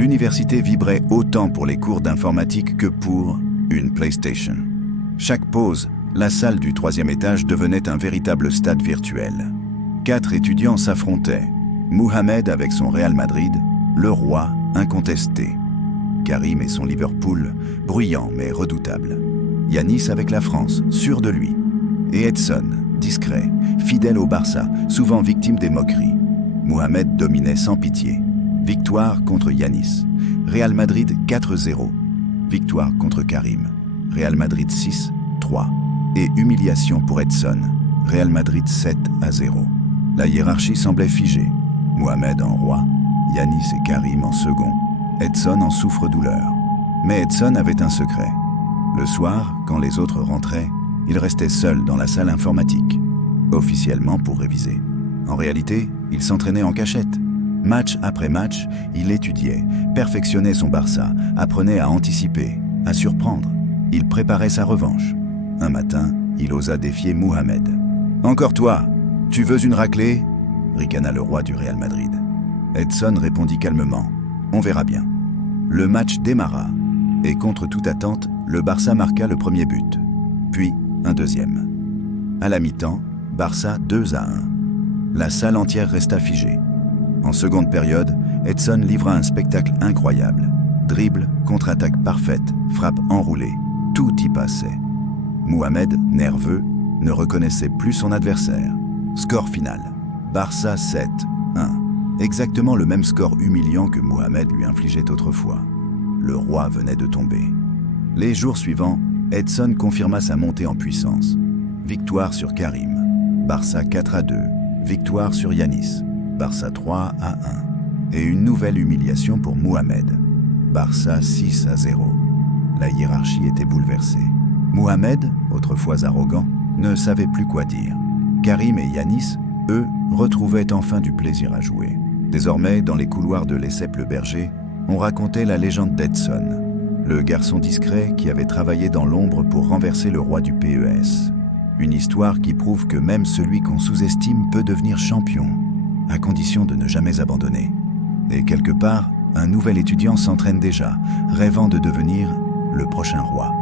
l'université vibrait autant pour les cours d'informatique que pour une PlayStation. Chaque pause, la salle du 3e étage devenait un véritable stade virtuel. 4 étudiants s'affrontaient. Mohamed avec son Real Madrid, le roi incontesté. Karim et son Liverpool, bruyant mais redoutable. Yanis avec la France, sûr de lui. Et Edson, discret, fidèle au Barça, souvent victime des moqueries. Mohamed dominait sans pitié. Victoire contre Yanis. Real Madrid 4-0. Victoire contre Karim. Real Madrid 6-3. Et humiliation pour Edson. Real Madrid 7-0. La hiérarchie semblait figée. Mohamed en roi, Yanis et Karim en second. Edson en souffre-douleur. Mais Edson avait un secret. Le soir, quand les autres rentraient, il restait seul dans la salle informatique, officiellement pour réviser. En réalité, il s'entraînait en cachette. Match après match, il étudiait, perfectionnait son Barça, apprenait à anticiper, à surprendre. Il préparait sa revanche. Un matin, il osa défier Mohamed. « Encore toi, tu veux une raclée ?» ricana le roi du Real Madrid. Edson répondit calmement. « On verra bien. » Le match démarra, et contre toute attente, le Barça marqua le premier but, puis un deuxième. À la mi-temps, Barça 2-1. La salle entière resta figée. En seconde période, Edson livra un spectacle incroyable. Dribble, contre-attaque parfaite, frappe enroulée, tout y passait. Mohamed, nerveux, ne reconnaissait plus son adversaire. Score final, Barça 7-1. Exactement le même score humiliant que Mohamed lui infligeait autrefois. Le roi venait de tomber. Les jours suivants, Edson confirma sa montée en puissance. Victoire sur Karim. Barça 4-2. Victoire sur Yanis. Barça 3-1. Et une nouvelle humiliation pour Mohamed. Barça 6-0. La hiérarchie était bouleversée. Mohamed, autrefois arrogant, ne savait plus quoi dire. Karim et Yanis, eux, retrouvaient enfin du plaisir à jouer. Désormais, dans les couloirs de l'Essep-le-Berger, on racontait la légende d'Edson, le garçon discret qui avait travaillé dans l'ombre pour renverser le roi du PES. Une histoire qui prouve que même celui qu'on sous-estime peut devenir champion, à condition de ne jamais abandonner. Et quelque part, un nouvel étudiant s'entraîne déjà, rêvant de devenir le prochain roi.